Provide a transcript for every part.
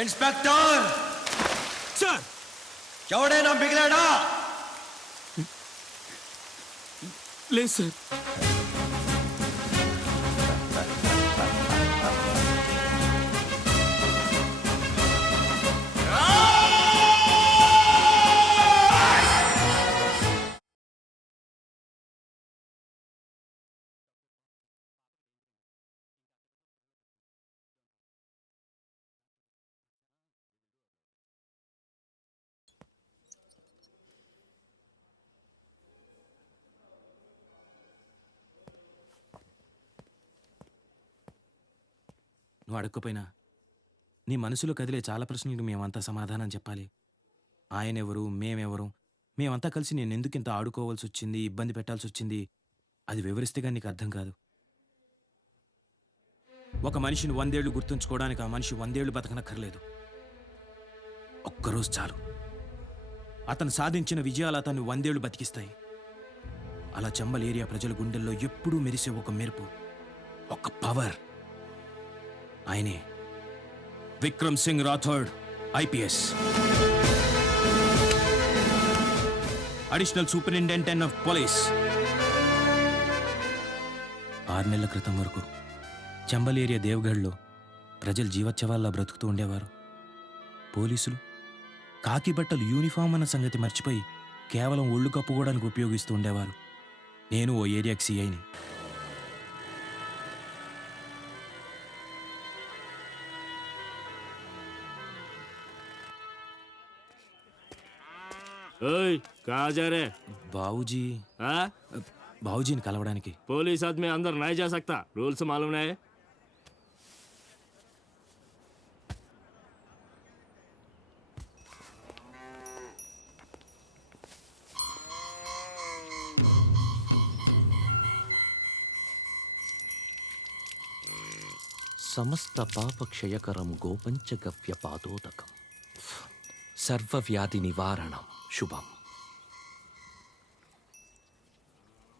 Inspector sir, ఎవడైనా మిగిలాడా? లేదు sir. నువ్వు అడగకపోయినా నీ మనసులో కదిలే చాలా ప్రశ్నలకు మేమంతా సమాధానం చెప్పాలి. ఆయనెవరు, మేమెవరు, మేమంతా కలిసి నేను ఎందుకు ఇంత ఆడుకోవాల్సి వచ్చింది, ఇబ్బంది పెట్టాల్సి వచ్చింది, అది వివరిస్తే కానీ నీకు అర్థం కాదు. ఒక మనిషిని 100 ఏళ్ళు గుర్తుంచుకోవడానికి ఆ మనిషి 100 ఏళ్ళు బతకనక్కర్లేదు. ఒక్కరోజు చాలు. అతను సాధించిన విజయాలు అతన్ని 100 ఏళ్ళు బతికిస్తాయి. అలా చంబల్ ఏరియా ప్రజల గుండెల్లో ఎప్పుడూ మెరిసే ఒక మెరుపు, ఒక పవర్. ఆయనే Vikram Singh Rathod, IPS, additional superintendent of police. 6 నెలల క్రితం వరకు చంబల్ ఏరియా దేవగఢ్లో ప్రజలు జీవోత్సవాల్లో బ్రతుకుతూ ఉండేవారు. పోలీసులు కాకి బట్టలు యూనిఫామ్ అన్న సంగతి మర్చిపోయి కేవలం ఒళ్ళు కప్పుకోవడానికి ఉపయోగిస్తూ ఉండేవారు. నేను ఓ ఏరియాకి సిఐని. ओए, कहाँ जा रहे? బావుజీ हाँ? బావుజీని కలవడానికి. पुलिस आदमी अंदर नहीं जा सकता, रूल्स मालूम नहीं? సమస్త పాపక్షయకరం గోపంచగవ్య పాదోదకం సర్వవ్యాధి నివారణం శుభం.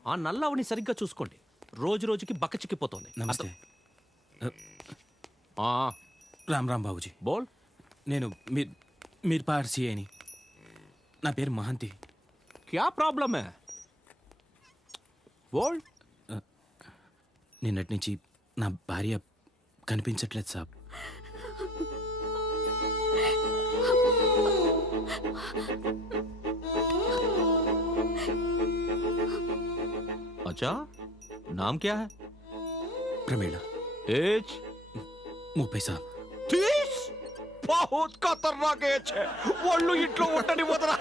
ఆ నల్లవని సరిగ్గా చూసుకోండి, రోజు రోజుకి బక్కచిక్కిపోతోంది. నమస్తే. ఆ, రామ్ రామ్ బాబుజీ. బోల్. నేను మీరు పార్సీ అని. నా పేరు మహంతి. క్యా ప్రాబ్లం హై? బోల్. నిన్నటి నుంచి నా భార్య కనిపించట్లేదు సాబ్. अच्छा, नाम क्या है? ప్రమీళ. एज 30 సాబ్. 30? बहुत खतरनाक एज है. వాళ్ళు ఇంట్లో ఉండని వదరా.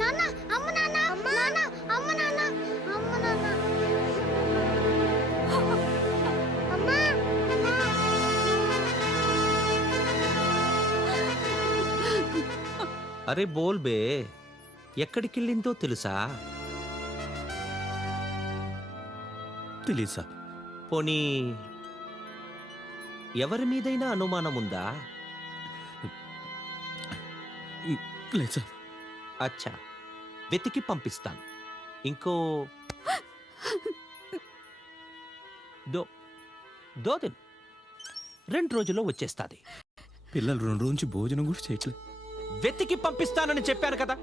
నాన్న అమ్మ నాన్న అమ్మ నాన్న అమ్మ నాన్న అమ్మ నాన్న అమ్మ అరే బోల్ బే, ఎక్కడికెళ్ళిందో తెలుసా? తెలీదు సాబ్. పోనీ ఎవరి మీదైనా అనుమానం ఉందా? లేదు సాబ్. అచ్చా, వెతికి పంపిస్తాను. ఇంకో దో దిన్ 2 రోజుల్లో వచ్చేస్తాది. పిల్లలు 2 రోజు నుంచి భోజనం కూడా చేయట్లేదు. వెతికి పంపిస్తానని చెప్పాను కదా,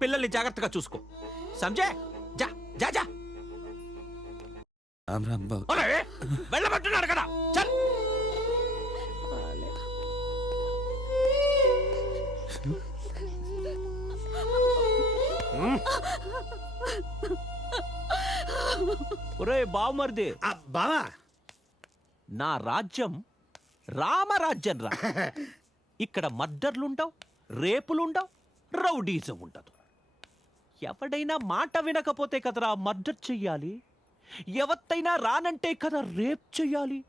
పిల్లల్ని జాగ్రత్తగా చూసుకో. సంజయ్, జా జా జా. రామ్ రామ్ బాబు. ఒరే, వెళ్ళబట్టున్నాడు కదా, చల్. ఒరే బావమరిది, బావా, నా రాజ్యం రామరాజ్యం రా. ఇక్కడ మర్డర్లుండవు, రేపులుండవు, రౌడీజం ఉండదు. ఎవడైనా మాట వినకపోతే కదరా మర్డర్ చెయ్యాలి, ఎవత్తైనా రానంటే కదా రేప్ చెయ్యాలి,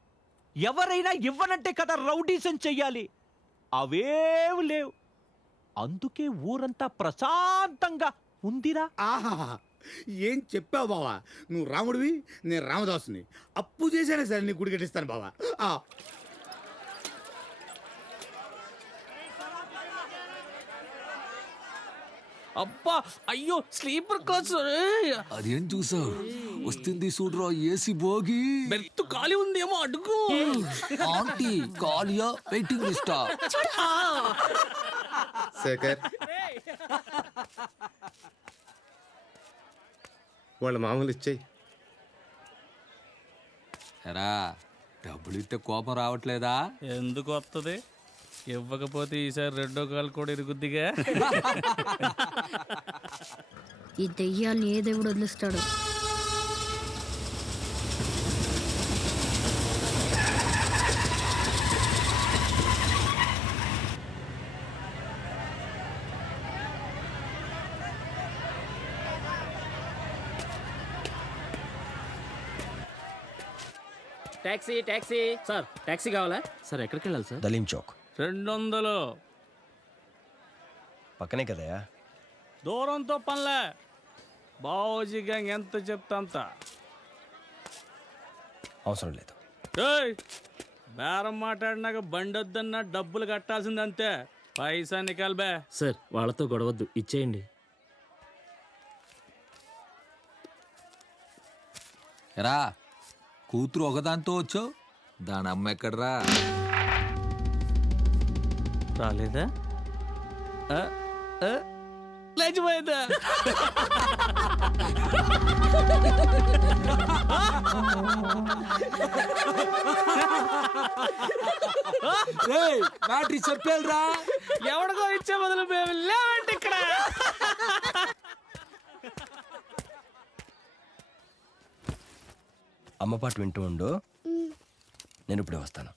ఎవరైనా ఇవ్వనంటే కదా రౌడీజం చెయ్యాలి. అవేవి లేవు. అందుకే ఊరంతా ప్రశాంతంగా ఉందిరా. ఆహా, ఏం చెప్పావు బావా. నువ్వు రాముడివి, నేను రామదాసుని. అప్పు చేశానే సరే నీ గుడి కట్టిస్తాను బావా. అబ్బా, అయ్యో, స్లీపర్ క్లాస్. అదేం చూసావు? వస్తుంది చూడరా ఏసీ భోగి. బెర్త్ ఖాళీ ఉందేమో అడుగు. ఆంటీ కాలియా వెయిటింగ్ లిస్టా? శేఖర్, వాళ్ళ మామూలు ఇచ్చేయి. ఎరా, డబ్బులు ఇస్తే కోపం రావట్లేదా? ఎందుకు వస్తుంది? ఇవ్వకపోతే ఈసారి 2వ కాలు కూడా ఇరుగుద్దిగా. ఈ దెయ్యాల్ని ఏ దేవుడు వదిలిస్తాడు? Taxi taxi. సార్ టాక్సీ కావాలా? సార్ ఎక్కడికి వెళ్ళాలి సార్? దలీం చౌక్ 200. పక్కనే కదయా. దూరంతో పనిలే, బావోజీ గ్యాంగ్ ఎంత చెప్తా అంత. అవసరం లేదు. ఏయ్, బేరం మాట్లాడినాక బండి వద్దన్నా డబ్బులు కట్టాల్సిందంతే. పైసా నికాల్బే. సార్ వాళ్ళతో గొడవద్దు, ఇచ్చేయండి. ఎరా, కూతురు ఒకదాంతో వచ్చావు, దాని అమ్మ ఎక్కడరా? రాలేదా? లేచిపోయిందా? బ్యాటరీ చెప్పేళ్ళరా. ఎవడికో ఇచ్చే బదులు మేము లేవంటే ఇక్కడ. అమ్మ పాట వింటూ ఉండు, నేను ఇప్పుడే వస్తాను.